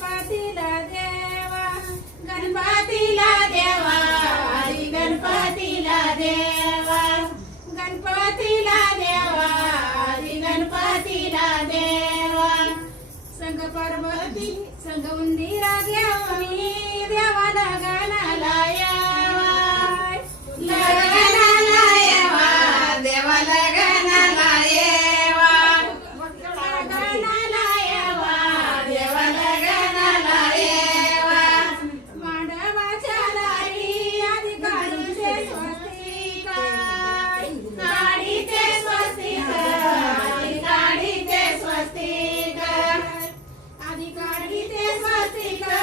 गणपतीला देवा गणपतीला देवा आदि गणपतीला देवा गणपतीला देवा आदि गणपतीला देवा संग पार्वती संग उंदीरा घेऊनी देवाला गाणाला यावा लगानाला यावा देवाला गाणाला यावा गाणाला यावा देवाला गाणाला यावा मांडवाच्या दारी आधी काढीचे स्वस्तिका काढीचे स्वस्तिका आधी काढीचे स्वस्तिका आधी काढीचे स्वस्तिका